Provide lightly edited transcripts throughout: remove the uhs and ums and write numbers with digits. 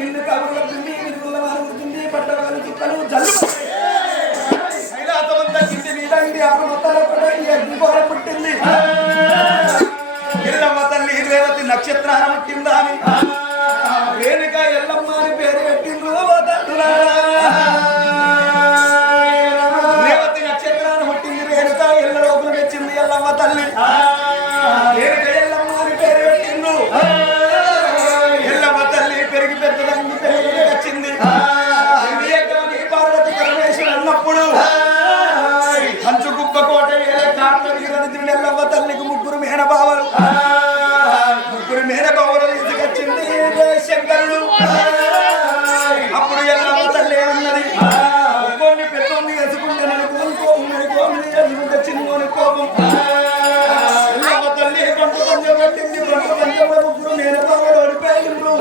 నిన్ను కబురుతుంది నిన్నుల వారుతుంది పట్టవాళ్ళు చుక్కలు జల్లు కైలాసమంతా కింది మీద ఇది ఆత్మతార పడ పుట్టింది ఎల్లమ్మ తల్లి రేవతి నక్షత్రాన పుట్టిందా అని రేణుక ఎల్లమ్మ అని పేరు పెట్టిండ్రు రేవతి నక్షత్రాన పుట్టింది రేణుక ఎల్ల లోపల తెచ్చింది ఎల్లమ్మ తల్లి రేణుక ఎల్లమ్మ అని పేరు పెట్టిండ్రు ఎల్లమ్మ తల్లి పెరిగి పెద్దదాన్ని పెరిగి వచ్చింది పార్వతి పరమేశ్వరు అన్నప్పుడు కంచు గుప్ప కోట ఎల్లమ్మ తల్లికి ముగ్గురు మేనబావలు తీసుకొచ్చింది శంకరుడు అప్పుడు ఎల్లమ్మ తల్లి ఉన్నది కొన్ని పెద్దోని వేసుకుంటే చిన్నోని కోపం ఎల్లమ్మ తల్లి కొంత పంజం పట్టింది కొంత పంజంలో ముగ్గురు మేనబావలు ఓడిపోయిండ్రు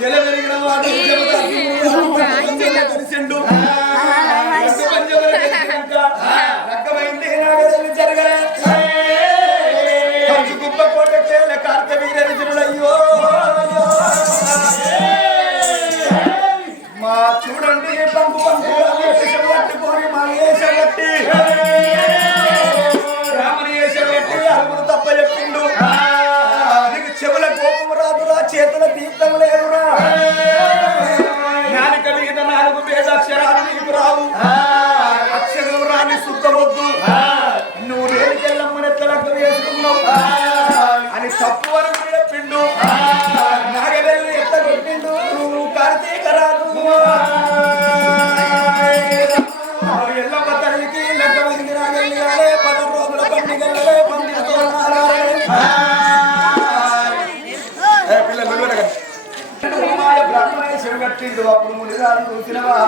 జల జరిగిన వాడు తెలిసిండు రకమైంది జరగలే గుప్ప కోట కార్త వీరజనుడయ్యో మా చూడండి పంపు పంపు పట్టుకొని మా వేషం కట్టి రామని వేషం కట్టి అరుగురు తప్ప చెప్పిండు నీకు చెవుల కోపం రాదురా చేతుల తీర్థం లేదురా నాలుక మీద 4 వేదాక్షరాలు నీకు రావు అక్షరం రాని శుద్ధవద్దు నువ్వు రేణుకెళ్ళమ్మని ఎత్తలకు వేసుకున్నావు అని తప్పు అని చెప్పిండు నాగవెల్లి ఎత్త కొట్టిండు కార్తీక రాదు ఎల్లమ్మ తల్లికి లెక్క మంది నాగెల్లి 10 రోజుల పండుగలే పండితో బ్రహ్మణేశ్వరు కట్టిండు అప్పుడు మునిరాలు చూసినవా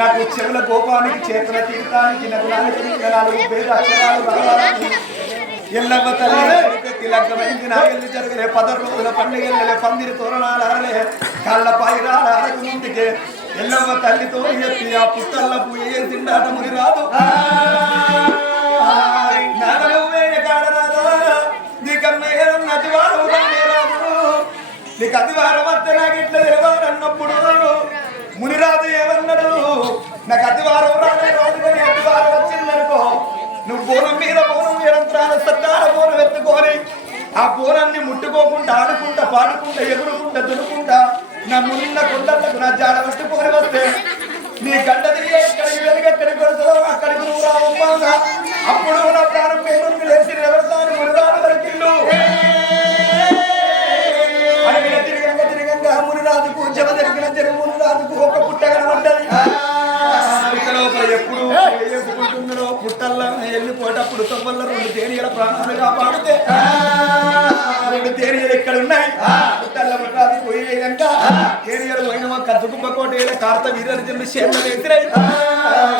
నాకు చెవుల కోపానికి చేతుల తీర్థానికి నాకు 4 పేద అక్షరాలు రావాలని ఎల్లమ్మ తల్లి లగ్గమైంది నాగెల్లి జరగలే 10 రోజుల పండుగలే పందిరి తోరణాలే కళ్ళ పైరాల అరకు ముందుకే ఎల్లమ్మ తల్లితో చెప్పి ఆ పుట్టల్ల పూయ తిండాట ముని రాదు నదివారం రాదు నీకు అదివారం వస్తే నాకు ఇట్లా తెలివారన్నప్పుడు మునిరాజు ఏమన్నాడు నాకు అతివారం రానే రోజు కానీ అతివారం వచ్చిందనుకో నువ్వు బోనం మీద బోనం నిరంతరాల సత్తాల బోనం ఎత్తుకొని ఆ బోనాన్ని ముట్టుకోకుండా ఆడుకుంటా పాడుకుంటా ఎగురుకుంటా దునుకుంటా నా మున్న కొండలకు నా జాడ పట్టుకొని వస్తే నీ గడ్డ తిరిగి ఎక్కడికి వెళ్ళి ఎక్కడికి వెళ్తావు అక్కడికి నువ్వు రావమ్మా అప్పుడు నా ప్రాణం పేరు లేచి ఎవరితాను మునిరాజు దొరికిండు అడిగిన తిరిగంగా మునిరాజుకు జమ జరిగిన మునిరాజుకు ఒక పుట్ట కనబడ్డది లోపల ఎప్పుడు వేసుకుంటున్నారో పుట్టల్లో వెళ్ళిపోయేటప్పుడు తొవ్వల్లో 2 తేనీల ప్రాణాలు కాపాడితే 2 తేనీలు ఎక్కడ ఉన్నాయి పుట్టల్ల ముట్టాది పోయేయంక తేనీలు పోయిన కత్తుకుప్ప కోట కార్త వీరర్జునుడు శేమలు ఎత్తిరై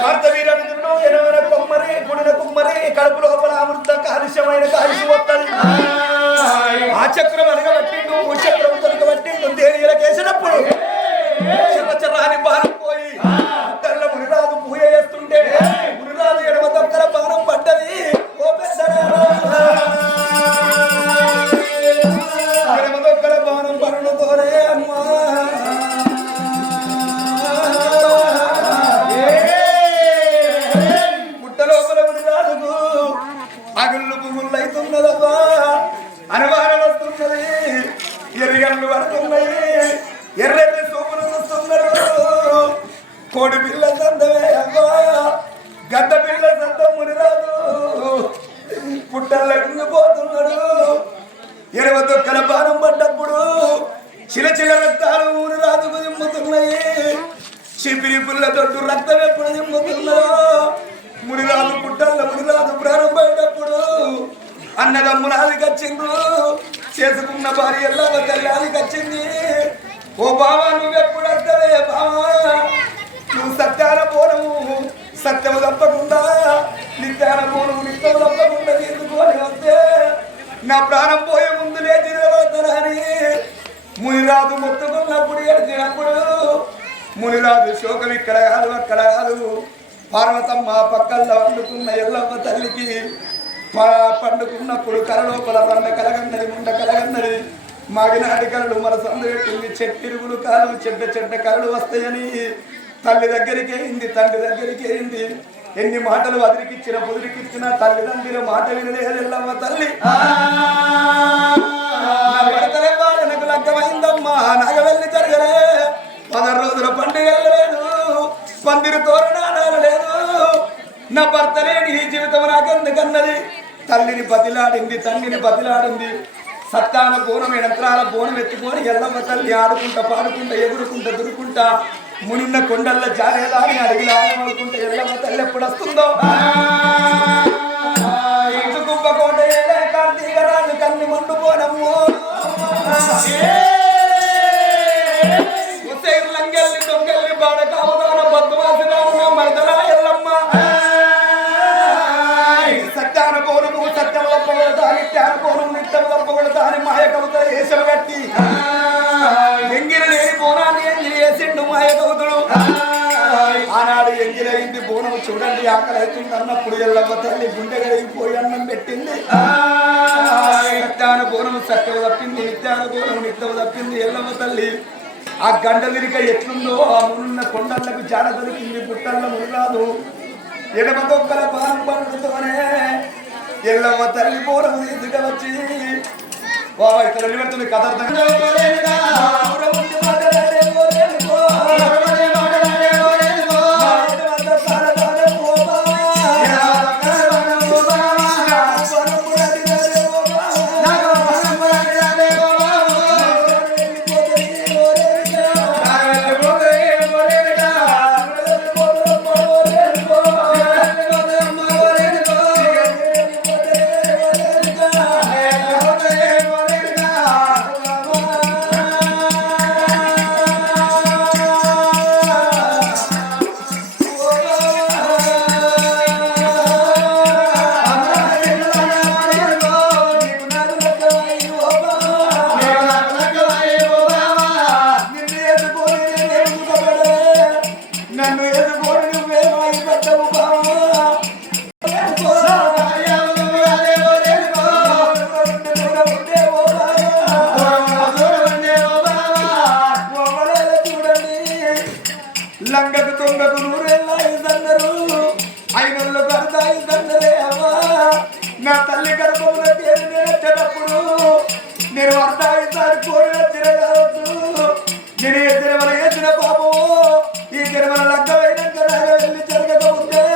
కార్త వీరర్జునుడు ఎనవైన కొమ్మరి గుడిన కుమ్మరి కడుపు లోపల అమృత కాలుష్యమైన కాలుష్యం వస్తుంది ఆ చక్రం అనగబట్టిండు చక్రం దొరకబట్టిండు తేనీలకు వేసినప్పుడు చర్రాని బాణం పోయి పుట్టల్ల మునిరాజు పూజ చేస్తుంటే మునిరాజు ఎడమ దొక్కల బాణం పడ్డది ఎడమ దొక్కల బాణం పడటతోనే అమ్మా పుట్ట లోపల మునిరాజుకు అగుళ్ళు పువ్వులు అవుతున్నదమ్మా అనుమానం వస్తున్నది ఎర్రగళ్ళు పడుతున్నాయి ఎర్రెర్రి సోములు వస్తున్నారు కోడి పిల్ల సందమే అమ్మా గడ్డ పిల్ల సందం మునిరాదు పుట్టల్ల కుంగిపోతున్నాడు ఎడమ దొక్కల బాణం పడ్డప్పుడు చిలచిల రక్తాలు మునిరాజుకు దింపుతున్నాయి చిపిరి పుల్ల దొడ్డు రక్తం ఎప్పుడు దింపుతున్నారో మునిరాజు పుట్టల్ల మునిరాజు ప్రాణం పడ్డప్పుడు అన్నదమ్ములాదికి వచ్చిండ్రు చేసుకున్న భార్య ఎల్లమ్మ తల్లి వచ్చింది ఓ బావా నువ్వెప్పుడు వస్తావే బావా నువ్వు సత్యాన పోనము సత్యము తప్పకుండా నిత్యాన పోనము నిత్యము తప్పకుండా తీసుకొని వస్తే నా ప్రాణం పోయే ముందు లేచి నిలబడతానని మునిరాజు మొత్తుకున్నప్పుడు ఏడ్చినప్పుడు మునిరాజు శోకం ఇక్కడ కాదు అక్కడ కాదు పార్వతమ్మ పక్కల్లో వండుకున్న ఎల్లమ్మ తల్లికి పండుకున్నప్పుడు కల లోపల పండ కలగన్నది ముండ కలగన్నది మగనాటి కళలు మన సందు పెట్టింది చెట్టిరుగులు కాలు చెడ్డ కళలు వస్తాయని తల్లి దగ్గరికి అయింది తండ్రి దగ్గరికి అయింది ఎన్ని మాటలు వదిలికిచ్చిన పొదిలికిచ్చిన తల్లిదండ్రుల మాట వినలేదెల్లమ్మ తల్లి భర్తలే వాళ్ళకు లగ్గమైందమ్మా నాగవెల్లి జరగలే 10 రోజుల పండుగ లేదు పందిరి తోరణాలు లేదు నా భర్త లేని ఈ జీవితం నాకెందుకన్నది తల్లిని బతిలాడింది తండ్రిని బతిలాడింది సత్తాన బోనం యంత్రాల బోనం ఎత్తుకొని ఎల్లమ్మ తల్లి ఆడుకుంటా పాడుకుంటా ఎగురుకుంటా దురుకుంటా మునున్న కొండల్లో జారేదాని అడిగిలా ఆడమనుకుంటా ఎల్లమ్మ తల్లి ఎప్పుడు వస్తుందో ఇంటి కుప్ప కోట కార్తీక రాజు కన్ని మండు పోనమ్ము లంగల్ని దొంగల్ని బాడ కావదాన బద్దువాసిదాన మరదలా ఎల్లమ్మ సత్యాన బోనము సత్యముల పొగడతా నిత్యాన బోనము నిత్యముల పొగడతా అని మాయ కవితలు వేసలు కట్టి ఎంగిలి లేని బోనాన్ని ఎంగిలి వేసిండు మాయ కవితలు ఆనాడు ఎంగిలైంది బోనము చూడండి ఆకలి అవుతుంది అన్నప్పుడు ఎల్లమ్మ తల్లి గుండె కలిగిపోయి అన్నం పెట్టింది సత్యాన బోనము సత్యము తప్పింది నిత్యాన బోనము నిత్యము తప్పింది ఎల్లమ్మ తల్లి ఆ గంట విరిక ఎట్లుందో ఆ మునున్న కొండలకు జాడ దొరికింది పుట్టల్ల మునురాదు ఎడమ దొక్కల పానం పడుతూనే ఎల్లమ్మ తల్లి బోనం తీసుకొచ్చి ఇక్కడ నిలబెడుతుంది కథ లంగకు తొంగకు నూరెళ్ళాయిద్దరు అయినోళ్ళు కడతాయిద్దరే అవ్వా నా తల్లి గర్భమున పేరు నేను వచ్చేటప్పుడు నేను అర్థాయిద్దారు కోరి వచ్చిన కావచ్చు నేను ఏ తిరుమల వేసిన పాపము ఈ తిరుమల లగ్గమైనాక నాగా వెళ్ళి జరగకముందే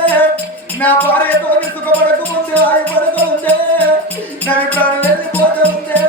నా భార్యతో సుఖపడక ముందే ఆయుపడక ఉందే నన్ను ప్రాణం వెళ్ళిపోతూ ఉందే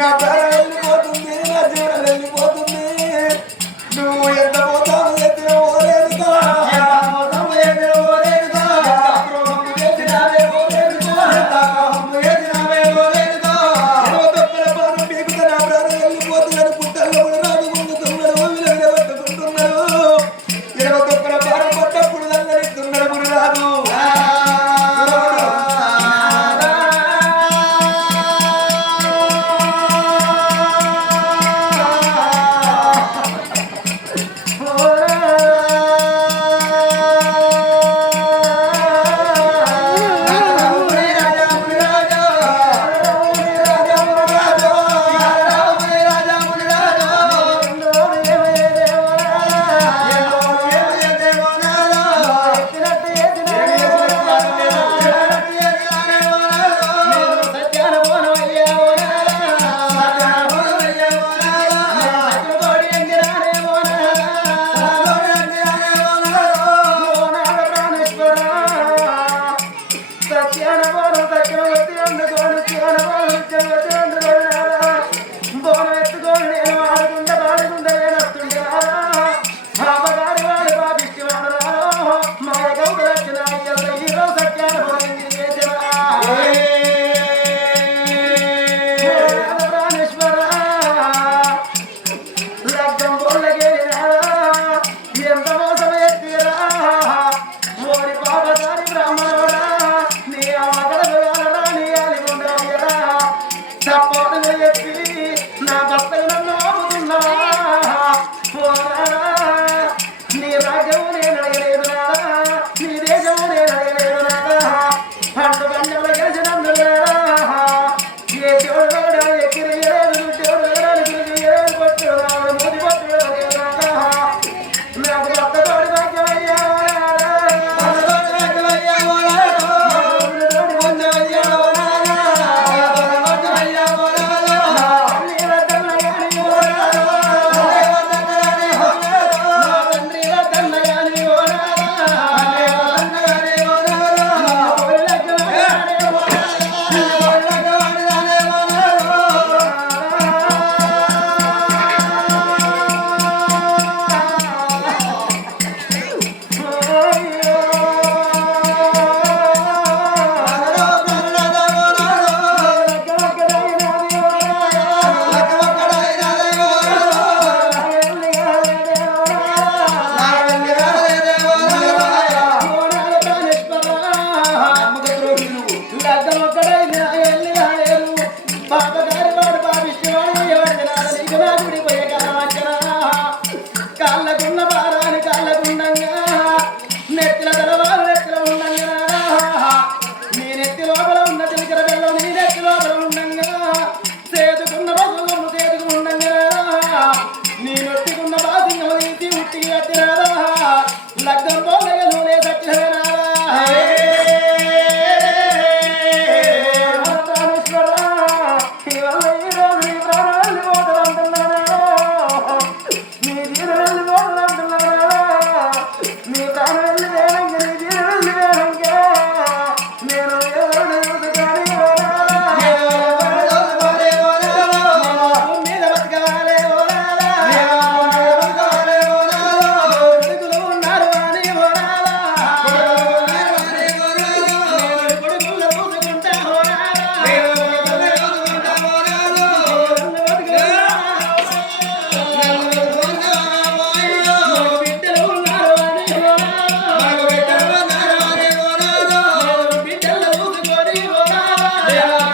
Now